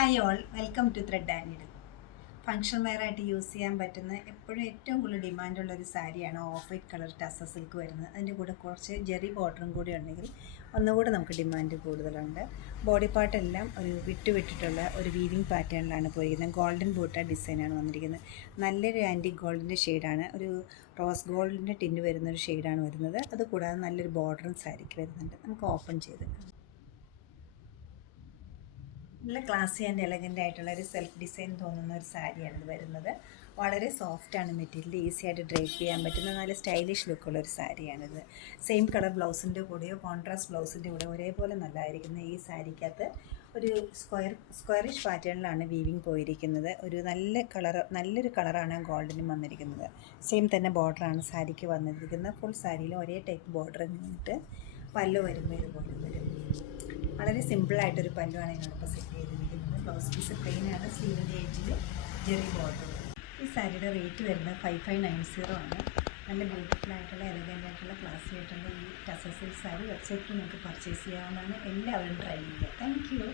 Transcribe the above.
Hi all, welcome to thread and needle. Function വെയറായിട്ട് use ചെയ്യാൻ പറ്റുന്ന എപ്പോഴും ഏറ്റവും കൂടുതൽ ഡിമാൻഡുള്ള ഒരു സാരിയാണ് off white colour tussar silk വരുന്നത്. അതിൻ്റെ കൂടെ കുറച്ച് ജെറി ബോർഡറും കൂടി ഉണ്ടെങ്കിൽ ഒന്നുകൂടെ നമുക്ക് ഡിമാൻഡ് കൂടുതലുണ്ട്. ബോഡി പാർട്ടെല്ലാം ഒരു വിട്ടിട്ടുള്ള ഒരു വീവിങ് പാറ്റേണിലാണ് പോയിരിക്കുന്നത്. ഗോൾഡൻ ബൂട്ട ഡിസൈനാണ് വന്നിരിക്കുന്നത്. നല്ലൊരു ആൻറ്റി ഗോൾഡിൻ്റെ ഷെയ്ഡാണ്, ഒരു റോസ് ഗോൾഡിൻ്റെ ടിന്ന് വരുന്നൊരു ഷെയ്ഡാണ് വരുന്നത്. അതുകൂടാതെ നല്ലൊരു ബോർഡറും സാരിക്ക് വരുന്നുണ്ട്. നമുക്ക് ഓപ്പൺ ചെയ്ത് നല്ല ക്ലാസി ആൻഡ് എലഗൻ്റ് ആയിട്ടുള്ള ഒരു സെൽഫ് ഡിസൈൻ തോന്നുന്ന ഒരു സാരിയാണ് ഇത് വരുന്നത്. വളരെ സോഫ്റ്റാണ് മെറ്റീരിയൽ, ഈസി ആയിട്ട് ഡ്രേപ്പ് ചെയ്യാൻ പറ്റുന്ന നല്ല സ്റ്റൈലിഷ് ലുക്കുള്ള ഒരു സാരിയാണിത്. സെയിം കളർ ബ്ലൗസിൻ്റെ കൂടെയോ കോൺട്രാസ്റ്റ് ബ്ലൗസിൻ്റെ കൂടെ ഒരേപോലെ നല്ലതായിരിക്കുന്ന ഈ സാരിക്കകത്ത് ഒരു സ്ക്വയറിഷ് പാറ്റേണിലാണ് വീവിങ് പോയിരിക്കുന്നത്. ഒരു നല്ലൊരു കളറാണ് ഗോൾഡിനും വന്നിരിക്കുന്നത്. സെയിം തന്നെ ബോർഡറാണ് സാരിക്ക് വന്നിരിക്കുന്നത്. ഫുൾ സാരിയിലും ഒരേ ടൈപ്പ് ബോർഡർ നിന്നിട്ട് പല്ല് വരുമ്പോൾ ഇതുപോലെ വരും. വളരെ സിമ്പിളായിട്ടൊരു പല്ലുവാണ് ഇതിനോടൊപ്പം സെറ്റ് ചെയ്തിരിക്കുന്നത്. ബ്ലൗസ് പീസ് പ്ലെയിനാണ്, സ്ലീവിൻ്റെ ഏജിൽ ജെറി ബോർഡർ. ഈ സാരിയുടെ റേറ്റ് വരുന്നത് 5590 ആണ്. നല്ല ബ്യൂട്ടിഫുൾ ആയിട്ടുള്ള എലഗൻ്റ് ആയിട്ടുള്ള ക്ലാസി ആയിട്ടുള്ള ഈ ടസർ സിൽക്ക് സാരി വെബ്സൈറ്റിൽ നിങ്ങൾക്ക് പർച്ചേസ് ചെയ്യാവുന്നതാണ്. എല്ലാവരും ട്രൈ ചെയ്യുക. Thank you.